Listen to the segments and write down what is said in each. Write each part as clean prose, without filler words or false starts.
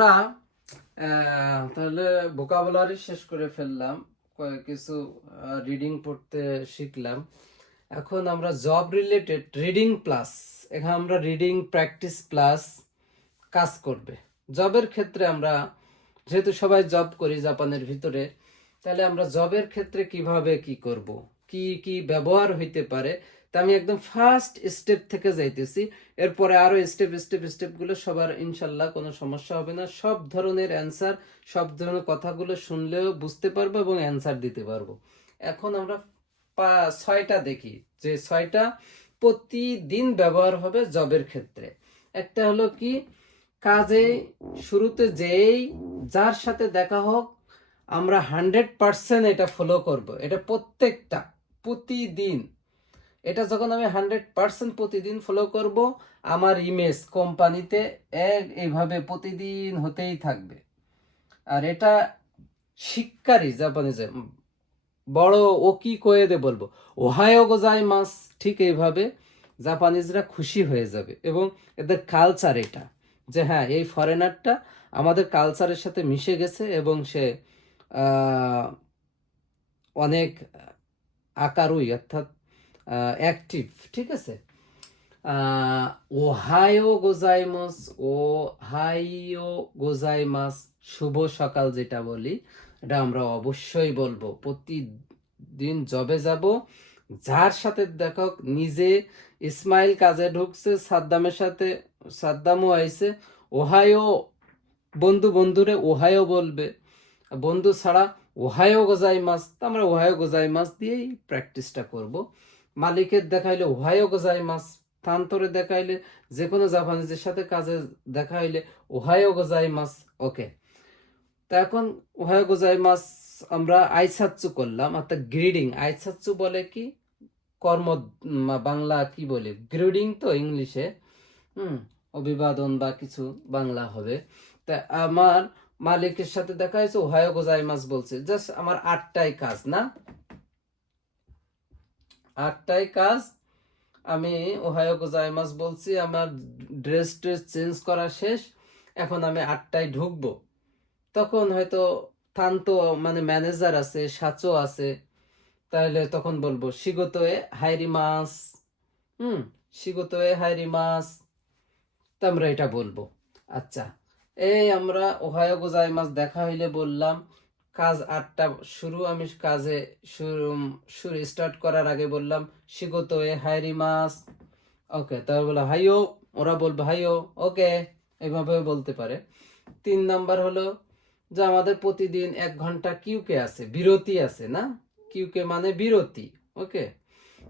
আমরা তাহলে ভোকাবুলারি শেষ করে ফেললাম, কিছু রিডিং পড়তে শিখলাম। এখন আমরা জব রিলেটেড রিডিং প্লাস, এখানে আমরা রিডিং প্র্যাকটিস প্লাস কাজ করবে। জবের ক্ষেত্রে আমরা যেহেতু সবাই জব করি জাপানের ভিতরে, তাহলে আমরা জবের ক্ষেত্রে কিভাবে কি করব, কি কি ব্যবহার হইতে পারে, তা আমি একদম ফার্স্ট স্টেপ থেকে যাইতেছি। এরপরে আরো স্টেপগুলো সবার ইনশাল্লাহ কোনো সমস্যা হবে না। সব ধরনের অ্যান্সার, সব ধরনের কথাগুলো শুনলেও বুঝতে পারবো এবং অ্যান্সার দিতে পারবো। এখন আমরা 6টা দেখি, যে 6টা প্রতিদিন ব্যবহার হবে জবের ক্ষেত্রে। একটা হলো কি, কাজে শুরুতে যেই যার সাথে দেখা হোক আমরা 100% এটা ফলো করব। এটা প্রত্যেকটা প্রতিদিন, এটা যখন আমি 100% প্রতিদিন ফলো করব, আমার ইমেজ কোম্পানিতে এইভাবে প্রতিদিন হতেই থাকবে। আর এটা শিক্ষারই জাপানিজে বড় ও কি কয়ে দে বলবো, ওহায়ো গোজাইমাস, ঠিক এইভাবে জাপানিজরা খুশি হয়ে যাবে। এবং এদের কালচার এটা, যে হ্যাঁ এই ফরেনারটা আমাদের কালচারের সাথে মিশে গেছে এবং সে অনেক আকারুই, অর্থাৎ অ্যাক্টিভ। ঠিক আছে, ওহায়ো গোজাইমাস, ওহাইও গোজাইমাস, শুভ সকাল যেটা বলি, এটা আমরা অবশ্যই বলবো। প্রতিদিন জবে যাব, যার সাথে দেখো, নিজে ইসমাইল কাজে ঢুকছে, সাদ্দামের সাথে, সাদ্দামও আইছে, ওহায়ো বন্ধুরে ওহায়ো বলবে। বন্ধু ছাড়া ওহায়ো গোজাইমাস, আমরা ওহায়ো গোজাইমাস দিয়েই প্র্যাকটিসটা করব। মালিকের দেখাইলে ওহায়ো গোজাইমাস, তান্তরে দেখাইলে, যে কোনো জাপানিজের সাথে কাজে দেখা হইলে ওহায়ো গোজাইমাস। ওকে, তা এখন ওহায়ো গোজাইমাস আমরা আইসাচ্চু করলাম, অর্থাৎ গ্রিডিং। আইসাচ্চু বলে কি কর্ম, বাংলা কি বলে গ্রিডিং, তো ইংলিশে অভিবাদন বা কিছু বাংলা হবে। তা আমার মালিকের সাথে দেখা হয়েছে, ওহায়ো গোজাইমাস বলছে। জাস্ট আমার 8টাই কাজ, না 8টাই কাজ, আমি ওহায়ো গোজাইমাস বলছি, আমার ড্রেস চেঞ্জ করা শেষ, এখন আমি 8টায় ঢুকবো। তখন হয়তো থানতো মানে ম্যানেজার আছে, সাচো আছে, তাহলে তখন বলবো শিগোতোয়ে হাইরি মাস, শিগোতোয়ে হাইরি মাস, তো আমরা এটা বলবো। আচ্ছা, এই আমরা ওহায়ো গোজাইমাস দেখা হইলে বললাম, কাজ 8টা শুরু, আমি কাজে শুরু স্টার্ট করার আগে বললাম শিগোতোয়ে হাইরি মাস। ওকে, তাহলে বলো হাইও, ওরা বলবে হাইও। ওকে, এইভাবে বলতে পারে। 3 নাম্বার হলো যে আমাদের প্রতিদিন 1 ঘন্টা কিউকে আছে, বিরতি আছে, না কিউকে মানে বিরতি। ওকে,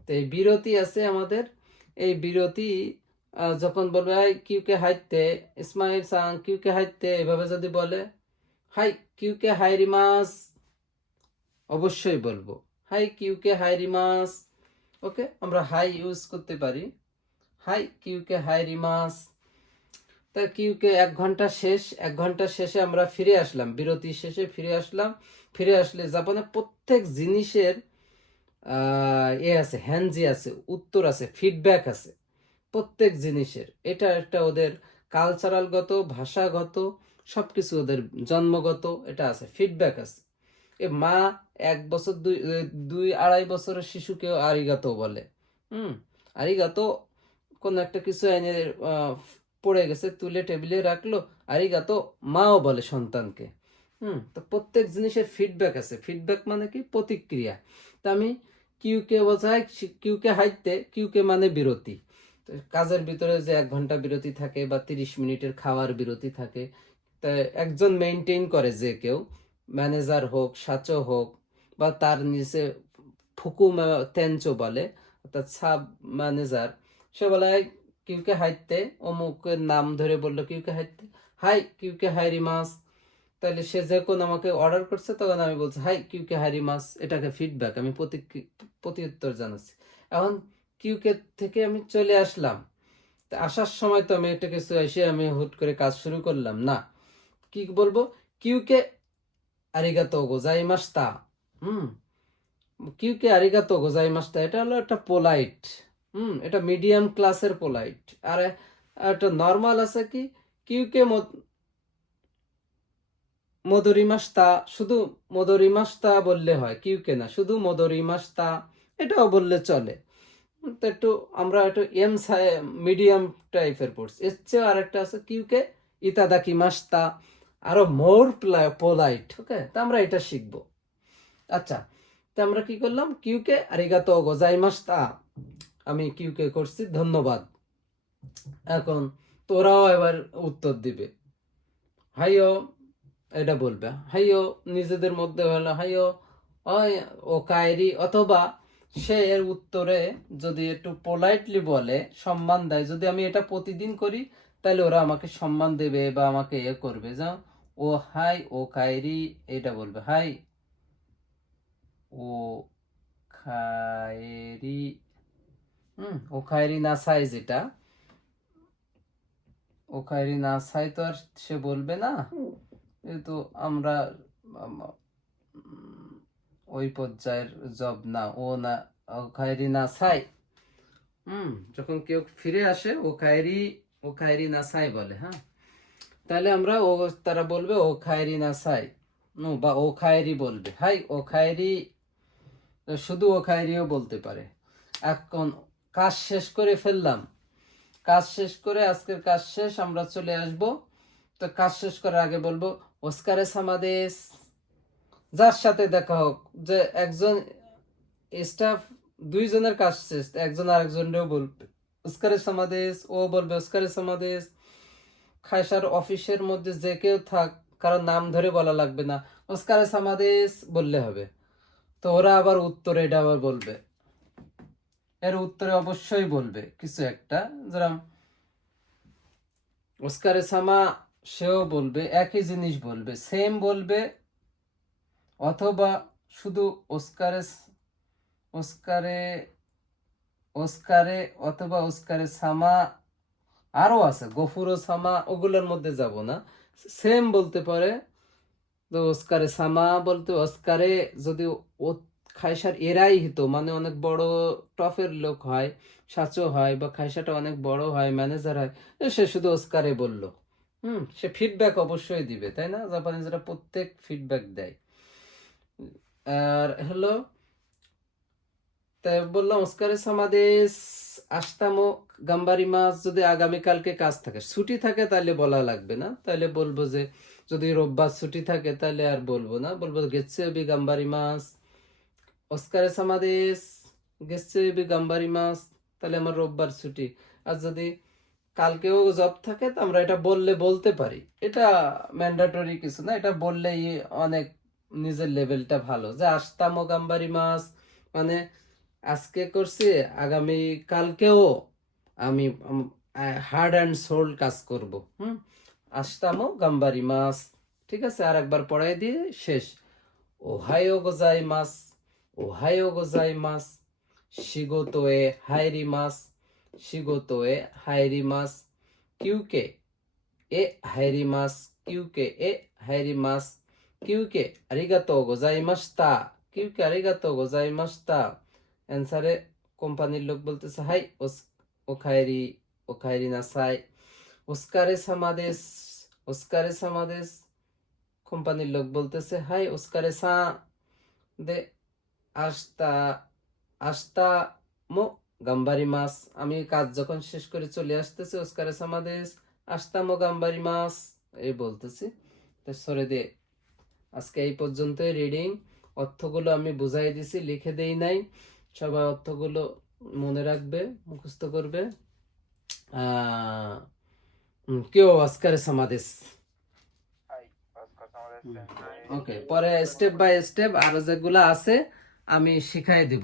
তো এই বিরতি আছে আমাদের। এই বিরতি যখন বলবে হাই কিউকে হাইতে, ইসমাইল সাং কিউকে হাইতে, এভাবে যদি বলে হাই কিউকে হাইরিমাস, অবশ্যই বলবো হাই কিউকে হাইরিমাস। ওকে, আমরা হাই ইউজ করতে পারি, হাই কিউকে হাইরিমাস। তা কিউকে 1 ঘন্টা শেষ, 1 ঘন্টা শেষে আমরা ফিরে আসলাম, বিরতি শেষে ফিরে আসলাম। ফিরে আসলে জাপানে প্রত্যেক জিনিসের আছে, হ্যান্ডজি আছে, উত্তর আছে, ফিডব্যাক আছে প্রত্যেক জিনিসের। এটা একটা ওদের কালচারালগত, ভাষাগত, সবকিছু ওদের জন্মগত এটা আছে, ফিডব্যাক আছে। এ মা 1 বছর 2-2.5 বছরের শিশুকেও আরিগাতো বলে। আরিগাতো, কোন একটা কিছু এনে পড়ে গেছে, তুলে টেবিলে রাখলো, আরিগাতো মাও বলে সন্তানকে। তো প্রত্যেক জিনিসের ফিডব্যাক আছে। ফিডব্যাক মানে কি, প্রতিক্রিয়া। তা আমি কিউকে বোঝাই, কিউকে হাইতে, কিউকে মানে বিরতি। কাজের ভিতরে যে 1 ঘন্টা বিরতি থাকে বা 30 মিনিটের খাওয়ার বিরতি থাকে, তা একজন মেনটেন করে, যে কেউ ম্যানেজার হোক, সাচো হোক, বা তার নিচে ফুকু তেঞ্চো বলে, অর্থাৎ সাব ম্যানেজার, সে বলে কিউকে হাইতে, অমুকের নাম ধরে বললো কিউকে হাইতে, হাই কিউকে হাইরি মাস। তাহলে সে যখন আমাকে অর্ডার করছে, তখন আমি বলছি হাই কিউকে হাইরি মাস, এটাকে ফিডব্যাক, আমি প্রতি উত্তর জানাচ্ছি। এখন কিউকে থেকে আমি চলে আসলাম, আসার সময় তো আমি একটা কিছু এসে আমি হুট করে কাজ শুরু করলাম না। কি বলবো, কিউকে আরিগাতো গোজাইমাস্তা। কিউকে আরিগাতো গোজাইমাস্তা, এটা হলো একটা পোলাইট। এটা মিডিয়াম ক্লাসের পোলাইট। আর একটা নর্মাল আছে কি, কিউকে মোদরিমাস্তা, শুধু মোদরিমাস্তা বললে হয়, কিউকে না, শুধু মোদরিমাস্তা এটাও বললে চলে। তো একটু আমরা একটু মিডিয়াম টাইপের পড়ছি। এর চেয়ে আরেকটা আছে কিউকে ইতাদাকি মাস্তা, আরো মোর পোলাইট। ওকে, তো আমরা এটা শিখবো। আচ্ছা, তো আমরা কি করলাম, কিউকে আরিগাতো গোজাইমাস্তা, আমি কিউকে করছি ধন্যবাদ। এখন তোরাও এবার উত্তর দিবে। হাইও, এটা বলবে হাইও, নিজেদের মধ্যে হলো হাইও ও কায়রি, অথবা সে এর উত্তরে যদি একটু পোলাইটলি বলে, সম্মান দেয়, যদি আমি এটা প্রতিদিন করি তাহলে ওরা আমাকে সম্মান দেবে বা আমাকে এ করবে। যা ও হাই ও কায়রি, এটা বলবে হাই ও খায়রি। ও খায়রি না সাই, যেটা ও খায়রি না সাই তো আর সে বলবে না, কিন্তু আমরা ওই পর্যায়ের জব না, ও না, ও খায়রি না সাই। যখন কেউ ফিরে আসে ও খায়রি না সাই বলে। হ্যাঁ, তাহলে আমরা তারা বলবে ও খায়রি না সাই, বা ও খায়রি বলবে। হাই ও খায়রি, শুধু ও খায়রিও বলতে পারে। এখন কাজ শেষ করে ফেললাম, কাজ শেষ করে আজকের কাজ শেষ, আমরা চলে আসব। তো কাজ শেষ করার আগে বলবো ওস্কারে সামাদেস, যার সাথে দেখা হোক, যে একজন স্টাফ, দুইজনের কাজ শেষ, একজন আরেকজনেরও বলবে ওস্কারে সামাদেস, ও বলবে ওস্কারে সামাদেস। খায়সার অফিসের মধ্যে যে কেউ থাক, কারণ নাম ধরে বলা লাগবে না, ওস্কারে সামাদেস বললে হবে। তো ওরা আবার উত্তরে এটা আবার বলবে, এর উত্তরে অবশ্যই বলবে কিছু একটা, যেরকম ওস্কারে সামা, সেও বলবে একই জিনিস বলবে, সেম বলবে, অথবা শুধু ওস্কারে ওস্কারে ওস্কারে, অথবা ওস্কারে সামা, আরো আছে গফুরো সামা, ওগুলোর মধ্যে যাব না, সেম বলতে পারে। তো ওস্কারে সামা বলতে, ওস্কারে যদি ও খাইসার এরাই হতো, মানে অনেক বড় টফের লোক হয়, সাচো হয়, বা খাইসাটা অনেক বড় হয়, ম্যানেজার হয়, সে শুধু ওস্কারে বলল। সে ফিডব্যাক অবশ্যই দিবে, তাই না? জাপানিজরা প্রত্যেক ফিডব্যাক দেয়। আর হলো, তাই বললাম ওস্কারে সামাদেস, আস্তামো গাম্বারি মাস, যদি আগামীকালকে কাজ থাকে, ছুটি থাকে তাহলে বলা লাগবে না, তাহলে বলবো যে যদি রোববার ছুটি থাকে তাহলে আর বলবো না, বলবো গেছে বি গাম্বারি মাস, ওস্কারে সামাদেস, গেছে বি গাম্বারি মাস, তাহলে আমার রোববার ছুটি। আর যদি কালকেও জব থাকে তো আমরা এটা বলতে পারি, এটা ম্যান্ডেটরি কিছু না, এটা বললেই অনেক নিজের লেভেলটা ভালো, যে আস্তামো গাম্বারি মাস, মানে আজকে করছি, আগামী কালকেও আমি হার্ড অ্যান্ড সোল কাজ করব। আস্তামো গাম্বারি মাস, ঠিক আছে? আর একবার পড়াই দিয়ে শেষ। ওহাইও গোজাই মাস, ওহাইও গোজাই মাস, শিগোতো এ হাইরি মাস, শিগোতো এ হাইরি মাস, কিউকে এ হাইরি মাস, কিউকে এ হাইরি মাস, কিউকে আরিগাতো গোজাই মাস্তা, কিউকে আরিগাতো গোজাই মাস্তা। অ্যান্সারে কোম্পানির লোক বলতেছে হাই ওখাইরি, ওখাইরি নাসাই, ওস্কারে সামাদেস, ওস্কারে সামাদেস। কোম্পানির লোক বলতেছে হাই ওস্কারে সা দে আস্তা, আস্তা মো গাম্বারি মাস, আমি কাজ যখন শেষ করে চলে আসতেছি, ওস্কারে সামাদেস আস্তা মো গাম্বারি মাস এই বলতেছি। তো সরে দে, আজকে এই পর্যন্তই রিডিং। অর্থগুলো আমি বুঝাই দিছি, লিখে দেই নাই, সবাই অর্থগুলো মনে রাখবে, মুখস্থ করবে। কেউ অস্কারে সামাদেস। ওকে, পরে স্টেপ বাই স্টেপ আরো যেগুলো আছে আমি শিখাই দিব।